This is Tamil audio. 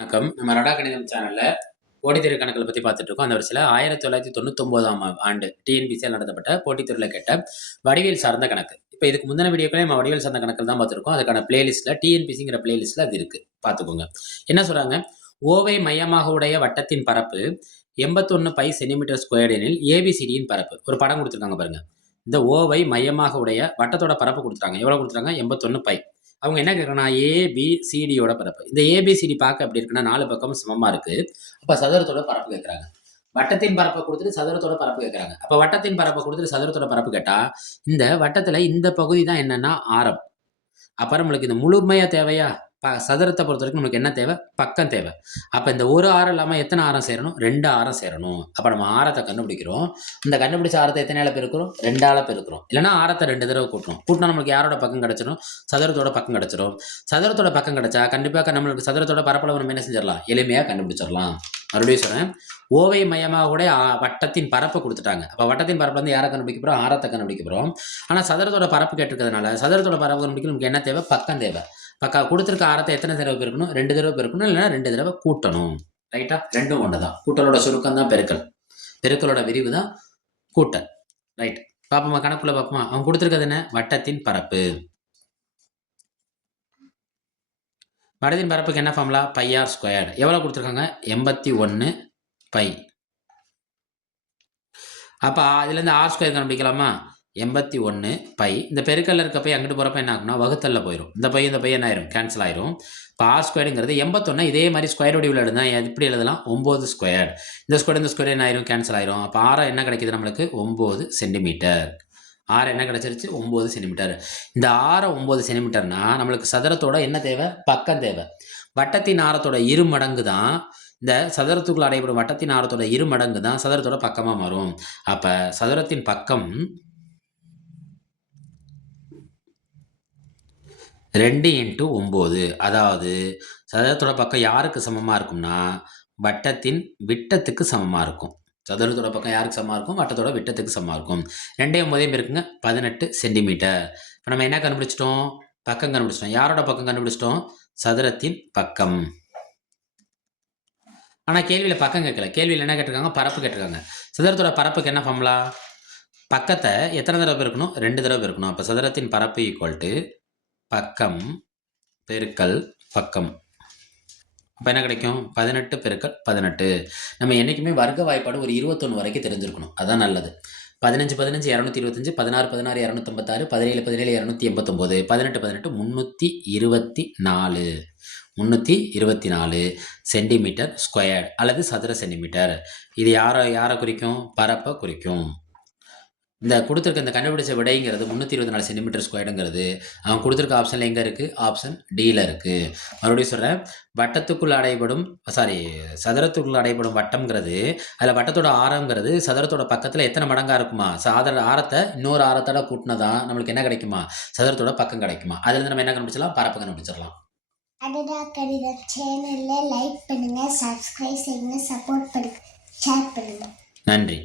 வணக்கம். நம்ம ரடா கணிதம் சேனல்ல போட்டித் தேர்வு கணக்குகள பத்தி பார்த்துட்டு இருக்கோம். அந்த வரிசையில 1999ஆம் ஆண்டு டிஎன்பிசியால் நடத்தப்பட்ட போட்டித் தேர்வுல கேட்ட வடிவியல் சார்ந்த கணக்கு. இப்ப இதுக்கு முந்தின வீடியோக்களே நம்ம வடிவியல் சார்ந்த கணக்குகள் தான் பார்த்திருக்கோம். அதுக்கான பிளேலிஸ்ட்ல டிஎன்பிசிங்கிற பிளேலிஸ்ட்ல அது இருக்கு. பார்த்துக்கோங்க. என்ன சொல்றாங்க? ஓவை மையமாக உடைய வட்டத்தின் பரப்பு 81 பை சென்டிமீட்டர் ஸ்கொயர்டு எனில் ஏபிசிடியின் பரப்பு. ஒரு படம் குடுத்துருக்காங்க பாருங்க. இந்த ஓவை மையமாக உடைய வட்டத்தோட பரப்பு குடுத்துட்டாங்க. எவ்வளவு குடுத்துட்டாங்க? 81 பை. அவங்க என்ன கேட்குறாங்கன்னா ஏபிசிடியோட பரப்பு. இந்த ஏபிசிடி பார்க்க எப்படி இருக்குன்னா 4 பக்கமும் சமமா இருக்கு. அப்ப சதுரத்தோட பரப்பு கேட்குறாங்க. வட்டத்தின் பரப்பை கொடுத்துட்டு சதுரத்தோட பரப்பு கேட்குறாங்க. அப்ப வட்டத்தின் பரப்பை கொடுத்துட்டு சதுரத்தோட பரப்பு கேட்டா இந்த வட்டத்துல இந்த பகுதி தான் என்னன்னா ஆரம். அப்ப நம்மளுக்கு இந்த முழுமையா தேவையா? சதுரத்தை பொறுத்த வரைக்கும் நமக்கு என்ன தேவை? பக்கம் தேவை. அப்ப இந்த ஒரு ஆரம் இல்லாம எத்தனை ஆரம் சேரணும்? 2 ஆரம் சேரணும். அப்ப நம்ம ஆரத்தை கண்டுபிடிக்கிறோம். இந்த கண்டுபிடிச்ச ஆரத்தை எத்தனையால பெருக்கிறோம்? 2ஆல பெருக்கிறோம். இல்லைன்னா ஆரத்தை 2 தடவை கூட்டணும். கூட்டினா நம்மளுக்கு யாரோட பக்கம் கிடைச்சிடும்? சதுரத்தோட பக்கம் கிடைச்சிடும். சதுரத்தோட பக்கம் கிடைச்சா கண்டிப்பாக நம்மளுக்கு சதுரத்தோட பரப்பளவு நம்ம என்ன செஞ்சிடலாம்? எளிமையா கண்டுபிடிச்சிடலாம். மறுபடியும் சொல்றேன். ஓவை மையமாக கூட வட்டத்தின் பரப்பை கொடுத்துட்டாங்க. அப்ப வட்டத்தின் பரப்பு வந்து யாரை கண்டுபிடிக்க போறோம்? ஆரத்தை கண்டுபிடிக்க போறோம். ஆனா சதுரத்தோட பரப்பு கேட்டிருக்கிறதுனால சதுரத்தோட பரப்பு கண்டுபிடிக்க நமக்கு என்ன தேவை? பக்கம் தேவை. பக்கா கொடுத்துருக்க ஆரத்தை எத்தனை தடவை பெருக்கணும்? 2 தடவை பெருக்கணும். இல்லைன்னா 2 தடவை கூட்டணும். ரைட்டா? ரெண்டும் ஒண்ணுதான். கூட்டலோட சுருக்கம் தான் பெருக்கல். பெருக்கலோட விரிவு தான் கூட்டல். ரைட். பாப்போமா? கணக்குள்ள பாப்போமா? அவங்க கொடுத்துருக்கிறது என்ன? வட்டத்தின் பரப்பு. வட்டத்தின் பரப்புக்கு என்ன ஃபார்முலா? By R squared. எவ்வளவு கொடுத்துருக்காங்க? 81 பை. அப்ப இதுல இருந்து ஆர் ஸ்கொயர் கண்டுபிடிக்கலாமா? 81 பை. இந்த பெருக்கல்ல இருக்க பை அங்கிட்டு போறப்ப என்ன ஆகும்னா வகுத்தல்ல போயிடும். இந்த பை என்ன ஆயிரும்? கேன்சல் ஆயிரும். இப்போ ஆர் ஸ்கொயர்டுங்கிறது 81 இதே மாதிரி ஸ்கொயர் வடிவில் எழுதுனா எப்படி எழுதலாம்? 9 ஸ்கொயர். இந்த ஸ்கொயர் என்ன ஆயிரும்? கேன்சல் ஆயிரும். அப்போ ஆர் என்ன கிடைக்குது நம்மளுக்கு? 9 சென்டிமீட்டர். ஆர் என்ன கிடைச்சிருச்சு? 9 சென்டிமீட்டர். இந்த ஆரம் 9 சென்டிமீட்டர்னா நம்மளுக்கு சதுரத்தோட என்ன தேவை? பக்கம் தேவை. வட்டத்தின் ஆரத்தோட 2 மடங்கு தான் இந்த சதுரத்துக்குள்ள அடைபடும் வட்டத்தின் ஆரத்தோட 2 மடங்கு தான் சதுரத்தோட பக்கமா மாறும். அப்ப சதுரத்தின் பக்கம் 2 × 9. அதாவது சதுரத்தோட பக்கம் யாருக்கு சமமா இருக்கும்னா வட்டத்தின் விட்டத்துக்கு சமமா இருக்கும். சதுரத்தோட பக்கம் யாருக்கு சமமா இருக்கும்? வட்டத்தோட விட்டத்துக்கு சமமா இருக்கும். 2 9 இருக்குங்க 18 சென்டிமீட்டர். இப்போ நம்ம என்ன கண்டுபிடிச்சிட்டோம்? பக்கம் கண்டுபிடிச்சிட்டோம். யாரோட பக்கம் கண்டுபிடிச்சிட்டோம்? சதுரத்தின் பக்கம். ஆனா கேள்வியில பக்கம் கேட்கல. கேள்வியில் என்ன கேட்டிருக்காங்க? பரப்பு கேட்டிருக்காங்க. சதுரத்தோட பரப்புக்கு என்ன ஃபார்முலா? பக்கத்தை எத்தனை தடவை பெருக்கணும்? 2 தடவை பெருக்கணும். அப்போ சதுரத்தின் பரப்பு ஈக்குவல் டு பக்கம் பெருக்கல் பக்கம். அப்போ என்ன கிடைக்கும்? 18 பெருக்கல் 18. நம்ம என்றைக்குமே வர்க்க வாய்ப்பாடு ஒரு 21 வரைக்கும் தெரிஞ்சிருக்கணும். அதுதான் நல்லது. 15 15 225, 16 16 256, 17 17 289, 18 18 324. 324 சென்டிமீட்டர் ஸ்கொயர்டு அல்லது சதுர சென்டிமீட்டர். இது யாரை குறிக்கும்? பரப்பை குறிக்கும். இந்த கொடுத்துருக்க இந்த கண்டுபிடிச்ச விடைங்கிறது 324 சென்டிமீட்டர் ஸ்கொயர்டுங்கிறது அவன் கொடுத்துருக்க ஆப்ஷனில் எங்கே இருக்குது? ஆப்ஷன் டியில் இருக்குது. மறுபடியும் சொல்கிறேன். வட்டத்துக்குள் அடைபடும் சதுரத்துக்குள் அடைபடும் வட்டம்ங்கிறது அதில் வட்டத்தோட ஆரம்ங்கிறது சதுரத்தோட பக்கத்தில் எத்தனை மடங்காக இருக்குமா? ஆரத்தை இன்னொரு ஆரத்தோட கூட்டினதான் நம்மளுக்கு என்ன கிடைக்குமா? சதுரத்தோட பக்கம் கிடைக்குமா? அதுலேருந்து நம்ம என்ன கண்டுபிடிச்சலாம்? பரப்பு கண்டுபிடிச்சிடலாம். அடடா கணிதம் சேனலை லைக் பண்ணுங்க, சப்ஸ்கிரைப் செய்யுங்க, சப்போர்ட் பண்ணுங்க, ஷேர் பண்ணுங்க. நன்றி.